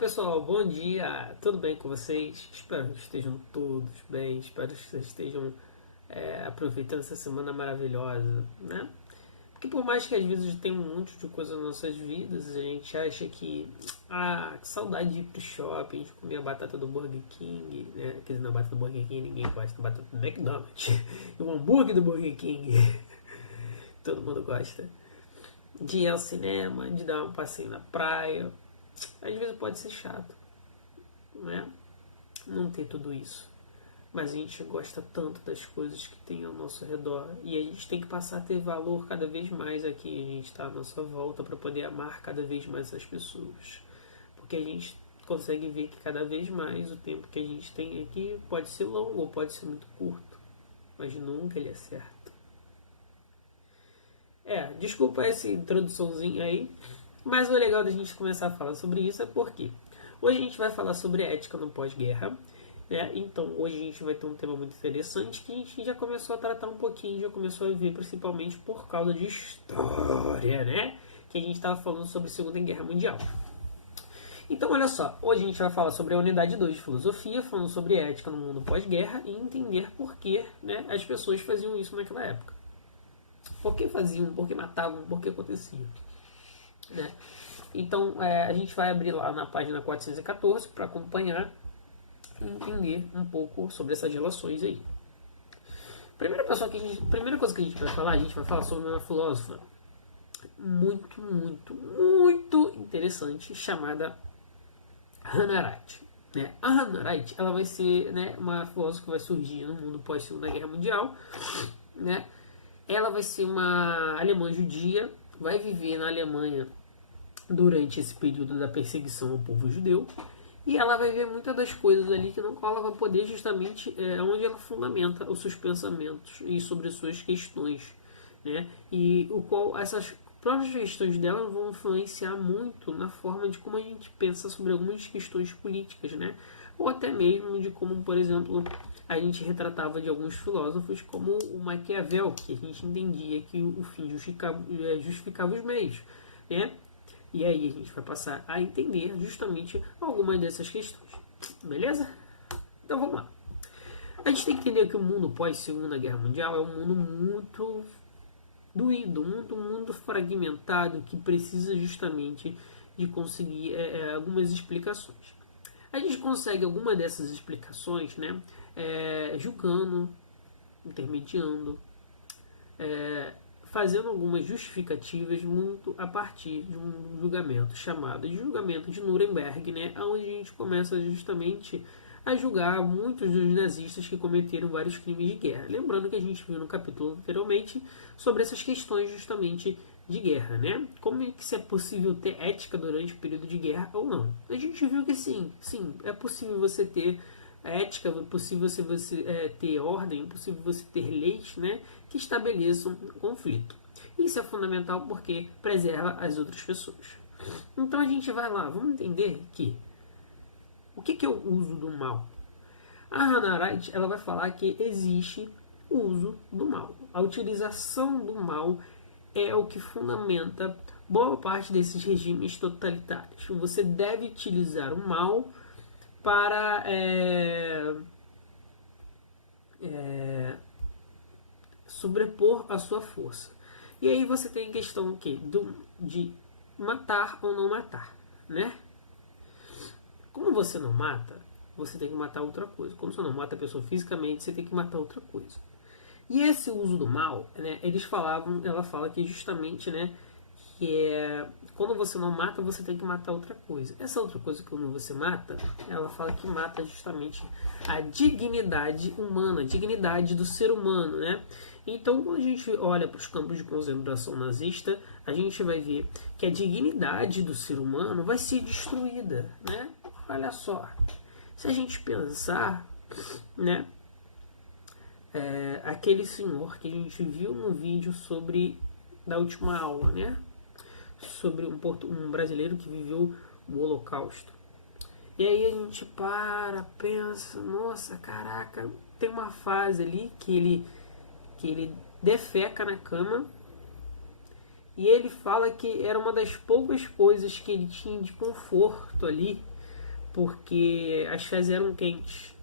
Pessoal, bom dia, tudo bem com vocês? Espero que estejam todos bem, espero que vocês estejam aproveitando essa semana maravilhosa, né? Porque por mais que às vezes tenha um monte de coisa nas nossas vidas, a gente acha que saudade de ir pro shopping, de comer a batata do Burger King, né? Quer dizer, na batata do Burger King ninguém gosta, da batata do McDonald's, e o hambúrguer do Burger King, todo mundo gosta. De ir ao cinema, de dar um passeio na praia, às vezes pode ser chato, né? Não ter tudo isso. Mas a gente gosta tanto das coisas que tem ao nosso redor e a gente tem que passar a ter valor cada vez mais aqui. A gente está à nossa volta para poder amar cada vez mais as pessoas. Porque a gente consegue ver que cada vez mais o tempo que a gente tem aqui pode ser longo ou pode ser muito curto. Mas nunca ele é certo. Desculpa essa introduçãozinha aí. Mas o legal da gente começar a falar sobre isso é porque hoje a gente vai falar sobre ética no pós-guerra, né? Então hoje a gente vai ter um tema muito interessante que a gente já começou a tratar um pouquinho, já começou a ver principalmente por causa de história, né? Que a gente estava falando sobre a Segunda Guerra Mundial. Então olha só, hoje a gente vai falar sobre a unidade 2 de filosofia, falando sobre ética no mundo pós-guerra e entender por que, né, as pessoas faziam isso naquela época. Por que faziam, por que matavam, por que acontecia. Né? Então a gente vai abrir lá na página 414 para acompanhar e entender um pouco sobre essas relações aí. Primeira coisa que a gente vai falar sobre uma filósofa muito, muito, muito interessante chamada Hannah Arendt. Né? A Hannah Arendt ela vai ser, né, uma filósofa que vai surgir no mundo pós Segunda Guerra Mundial. Né? Ela vai ser uma alemã judia, vai viver na Alemanha durante esse período da perseguição ao povo judeu, e ela vai ver muitas das coisas ali que não ela vai poder justamente onde ela fundamenta os seus pensamentos e sobre as suas questões, né? E o qual essas próprias questões dela vão influenciar muito na forma de como a gente pensa sobre algumas questões políticas, né? Ou até mesmo de como, por exemplo, a gente retratava de alguns filósofos como o Maquiavel, que a gente entendia que o fim justificava os meios, né? E aí a gente vai passar a entender justamente algumas dessas questões. Beleza? Então vamos lá. A gente tem que entender que o mundo pós Segunda Guerra Mundial é um mundo muito doído, muito fragmentado, que precisa justamente de conseguir algumas explicações. A gente consegue alguma dessas explicações, né, julgando, intermediando, fazendo algumas justificativas muito a partir de um julgamento chamado de julgamento de Nuremberg, né, onde a gente começa justamente a julgar muitos dos nazistas que cometeram vários crimes de guerra. Lembrando que a gente viu no capítulo anteriormente sobre essas questões justamente de guerra, né? Como é que se é possível ter ética durante o período de guerra ou não? A gente viu que sim, é possível você ter ética, é possível você ter ordem, é possível você ter leis, né, que estabeleçam conflito. Isso é fundamental porque preserva as outras pessoas. Então a gente vai lá, vamos entender que o que é o uso do mal? A Hannah Arendt ela vai falar que existe o uso do mal. A utilização do mal é o que fundamenta boa parte desses regimes totalitários. Você deve utilizar o mal para sobrepor a sua força. E aí você tem a questão de matar ou não matar, né? Como você não mata, você tem que matar outra coisa. Como você não mata a pessoa fisicamente, você tem que matar outra coisa. E esse uso do mal, né, ela fala que justamente, né, que quando você não mata, você tem que matar outra coisa. Essa outra coisa que quando você mata, ela fala que mata justamente a dignidade humana, a dignidade do ser humano, né? Então, quando a gente olha para os campos de concentração nazista, a gente vai ver que a dignidade do ser humano vai ser destruída, né? Olha só, se a gente pensar, né, aquele senhor que a gente viu no vídeo sobre da última aula, né, sobre um brasileiro que viveu o Holocausto. E aí a gente pensa, nossa, caraca, tem uma fase ali que ele defeca na cama e ele fala que era uma das poucas coisas que ele tinha de conforto ali porque as fezes eram quentes.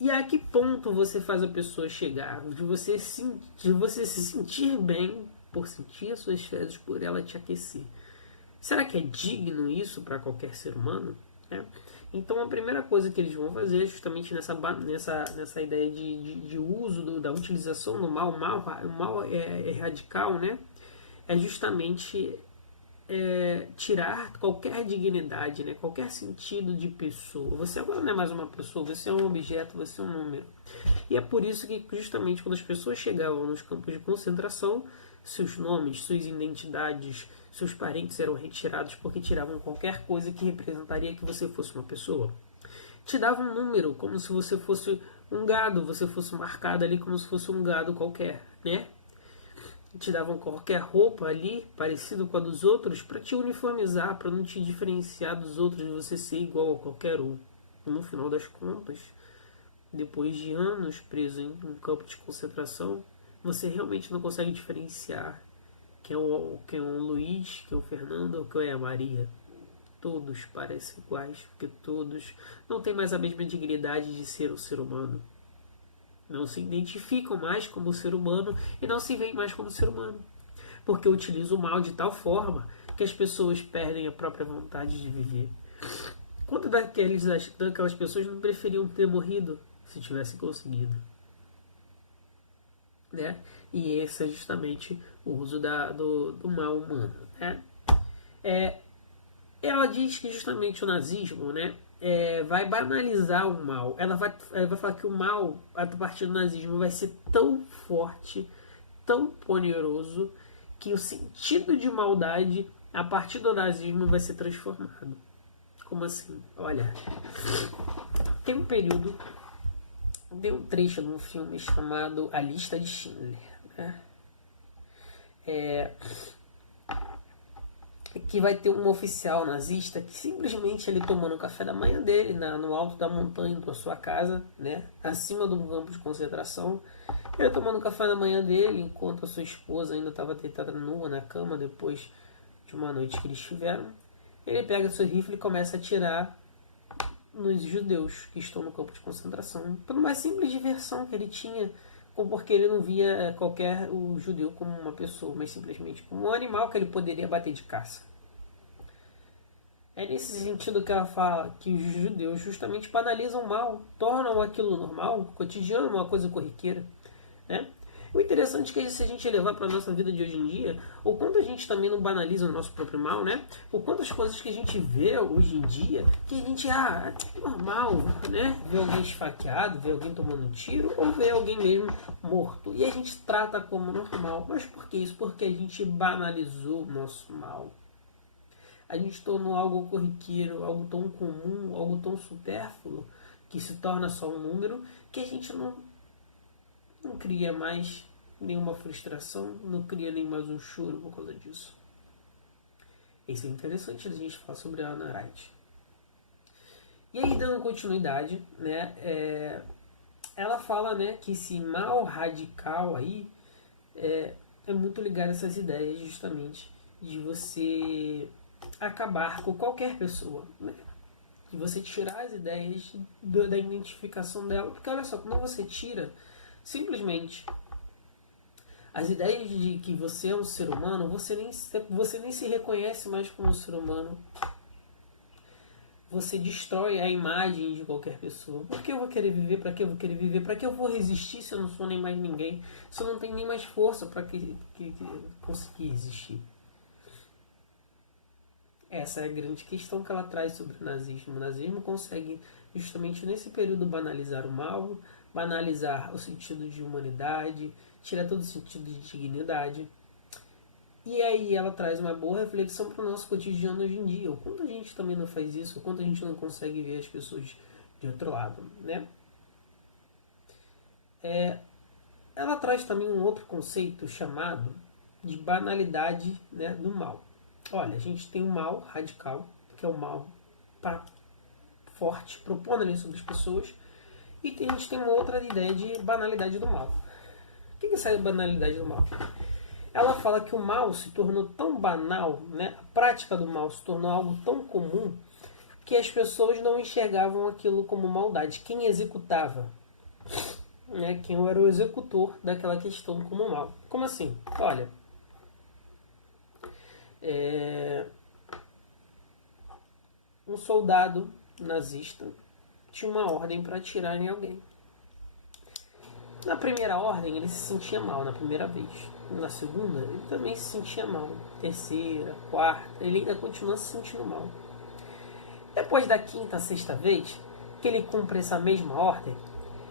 E a que ponto você faz a pessoa chegar? De você se sentir bem por sentir as suas fezes, por ela te aquecer. Será que é digno isso para qualquer ser humano? É. Então a primeira coisa que eles vão fazer, justamente nessa ideia de uso, da utilização do mal, o mal é radical, né? É justamente tirar qualquer dignidade, né? Qualquer sentido de pessoa. Você agora não é mais uma pessoa, você é um objeto, você é um número. E é por isso que justamente quando as pessoas chegavam nos campos de concentração, seus nomes, suas identidades, seus parentes eram retirados porque tiravam qualquer coisa que representaria que você fosse uma pessoa. Te davam um número, como se você fosse um gado, você fosse marcado ali como se fosse um gado qualquer, né? Te davam qualquer roupa ali, parecido com a dos outros, para te uniformizar, para não te diferenciar dos outros, de você ser igual a qualquer um. E no final das contas, depois de anos preso em um campo de concentração, você realmente não consegue diferenciar quem é um Luiz, quem é um Fernando ou quem é a Maria. Todos parecem iguais, porque todos não têm mais a mesma dignidade de ser um ser humano. Não se identificam mais como ser humano e não se veem mais como ser humano. Porque utilizam o mal de tal forma que as pessoas perdem a própria vontade de viver. Quantas daquelas pessoas não preferiam ter morrido se tivessem conseguido? Né? E esse é justamente o uso do mal humano. Né? Ela diz que justamente o nazismo, né, vai banalizar o mal. Ela vai falar que o mal, a partir do nazismo, vai ser tão forte, tão poderoso, que o sentido de maldade, a partir do nazismo, vai ser transformado. Como assim? Olha, tem um período, tem um trecho de um filme chamado A Lista de Schindler, né? Que vai ter um oficial nazista que simplesmente ele tomando o café da manhã dele no alto da montanha da sua casa, né, acima do campo de concentração, ele tomando o café da manhã dele enquanto a sua esposa ainda estava deitada nua na cama depois de uma noite que eles tiveram. Ele pega seu rifle e começa a atirar nos judeus que estão no campo de concentração, por uma simples diversão que ele tinha, porque ele não via o judeu como uma pessoa, mas simplesmente como um animal que ele poderia bater de caça. É nesse sentido que ela fala que os judeus justamente banalizam o mal, tornam aquilo normal, cotidiano, uma coisa corriqueira. Né? O interessante é que se a gente levar para a nossa vida de hoje em dia, o quanto a gente também não banaliza o nosso próprio mal, né? O quanto as coisas que a gente vê hoje em dia, que a gente, é normal, né? Ver alguém esfaqueado, ver alguém tomando um tiro, ou ver alguém mesmo morto. E a gente trata como normal. Mas por que isso? Porque a gente banalizou o nosso mal. A gente tornou algo corriqueiro, algo tão comum, algo tão supérfluo, que se torna só um número, que a gente não cria mais nenhuma frustração, não cria nem mais um choro por causa disso. Isso é interessante a gente falar sobre a Hannah Arendt. E aí, dando continuidade, né, ela fala, né, que esse mal radical aí é muito ligado a essas ideias justamente de você acabar com qualquer pessoa, né? De você tirar as ideias da identificação dela, porque olha só, quando você tira simplesmente as ideias de que você é um ser humano, você nem se reconhece mais como um ser humano. Você destrói a imagem de qualquer pessoa. Por que eu vou querer viver? Para que eu vou querer viver? Para que eu vou resistir se eu não sou nem mais ninguém? Se eu não tenho nem mais força para que conseguir resistir? Essa é a grande questão que ela traz sobre o nazismo. O nazismo consegue, justamente nesse período, banalizar o mal, banalizar o sentido de humanidade, tirar todo o sentido de dignidade. E aí ela traz uma boa reflexão para o nosso cotidiano hoje em dia. O quanto a gente também não faz isso, o quanto a gente não consegue ver as pessoas de outro lado, né? Ela traz também um outro conceito chamado de banalidade, né, do mal. Olha, a gente tem o mal radical, que é o mal forte, propondo ali sobre as pessoas, e a gente tem uma outra ideia de banalidade do mal. O que é essa banalidade do mal? ela fala que o mal se tornou tão banal, né? A prática do mal se tornou algo tão comum que as pessoas não enxergavam aquilo como maldade. Quem executava, né? Quem era o executor daquela questão como mal. Como assim? Olha, um soldado nazista tinha uma ordem para atirar em alguém. Na primeira ordem ele se sentia mal, na primeira vez. Na segunda ele também se sentia mal. Terceira, quarta, ele ainda continua se sentindo mal. Depois da quinta, sexta vez que ele cumpre essa mesma ordem,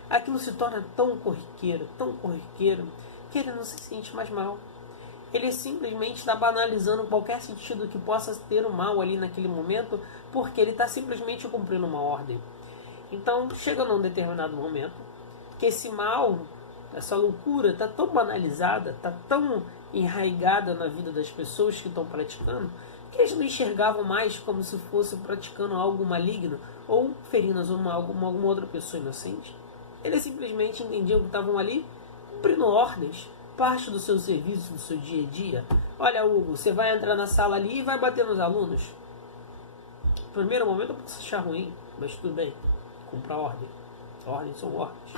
aquilo se torna tão corriqueiro, que ele não se sente mais mal. Ele simplesmente está banalizando qualquer sentido que possa ter o mal ali naquele momento, porque ele está simplesmente cumprindo uma ordem. Então, chega num determinado momento que esse mal, essa loucura está tão banalizada, está tão enraigada na vida das pessoas que estão praticando, que eles não enxergavam mais como se fosse praticando algo maligno ou ferindo alguma outra pessoa inocente. Eles simplesmente entendiam que estavam ali cumprindo ordens, parte do seu serviço, do seu dia a dia. Olha, Hugo, você vai entrar na sala ali e vai bater nos alunos. No primeiro momento eu posso achar ruim, mas tudo bem, cumpra a ordem. Ordens são ordens.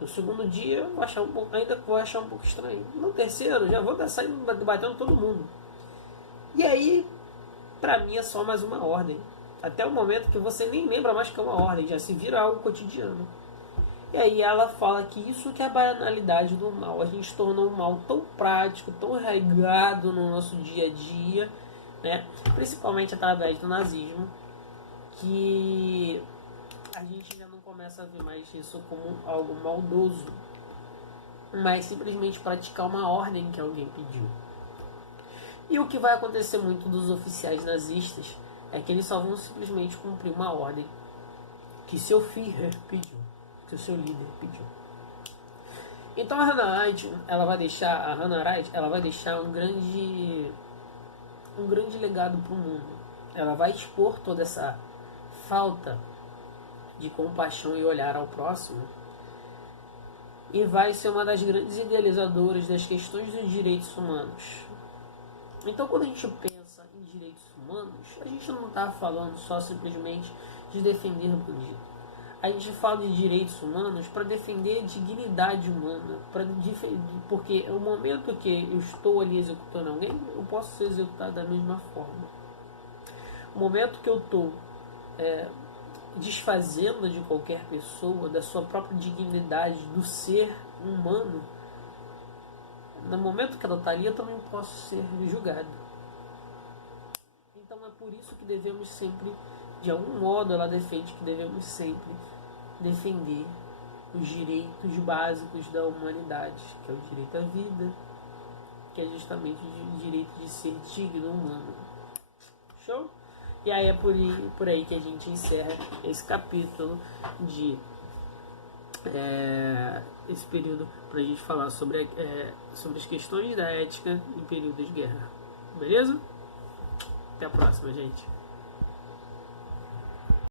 No segundo dia eu ainda vou achar um pouco estranho. No terceiro já vou estar saindo batendo todo mundo. E aí, pra mim é só mais uma ordem. Até o momento que você nem lembra mais que é uma ordem, já se vira algo cotidiano. E aí ela fala que isso que é a banalidade do mal. A gente tornou o mal tão prático, tão arraigado no nosso dia a dia, né? Principalmente através do nazismo, que a gente já não começa a ver mais isso como algo maldoso, mas simplesmente praticar uma ordem que alguém pediu. E o que vai acontecer muito dos oficiais nazistas é que eles só vão simplesmente cumprir uma ordem que seu Führer pediu, que o seu líder pediu. Então a Hannah Arendt, ela vai deixar um grande legado para o mundo. Ela vai expor toda essa falta de compaixão e olhar ao próximo, e vai ser uma das grandes idealizadoras das questões dos direitos humanos. Então, quando a gente pensa em direitos humanos, a gente não está falando só simplesmente de defender o bandido. A gente fala de direitos humanos para defender a dignidade humana, porque o momento que eu estou ali executando alguém, eu posso ser executado da mesma forma. O momento que eu estou desfazendo de qualquer pessoa, da sua própria dignidade, do ser humano, no momento que ela está ali, eu também posso ser julgado. Então é por isso que devemos sempre, de algum modo, ela defende que devemos sempre defender os direitos básicos da humanidade, que é o direito à vida, que é justamente o direito de ser digno humano. Show? E aí é por aí que a gente encerra esse capítulo de esse período para a gente falar sobre as questões da ética em período de guerra. Beleza? Até a próxima, gente.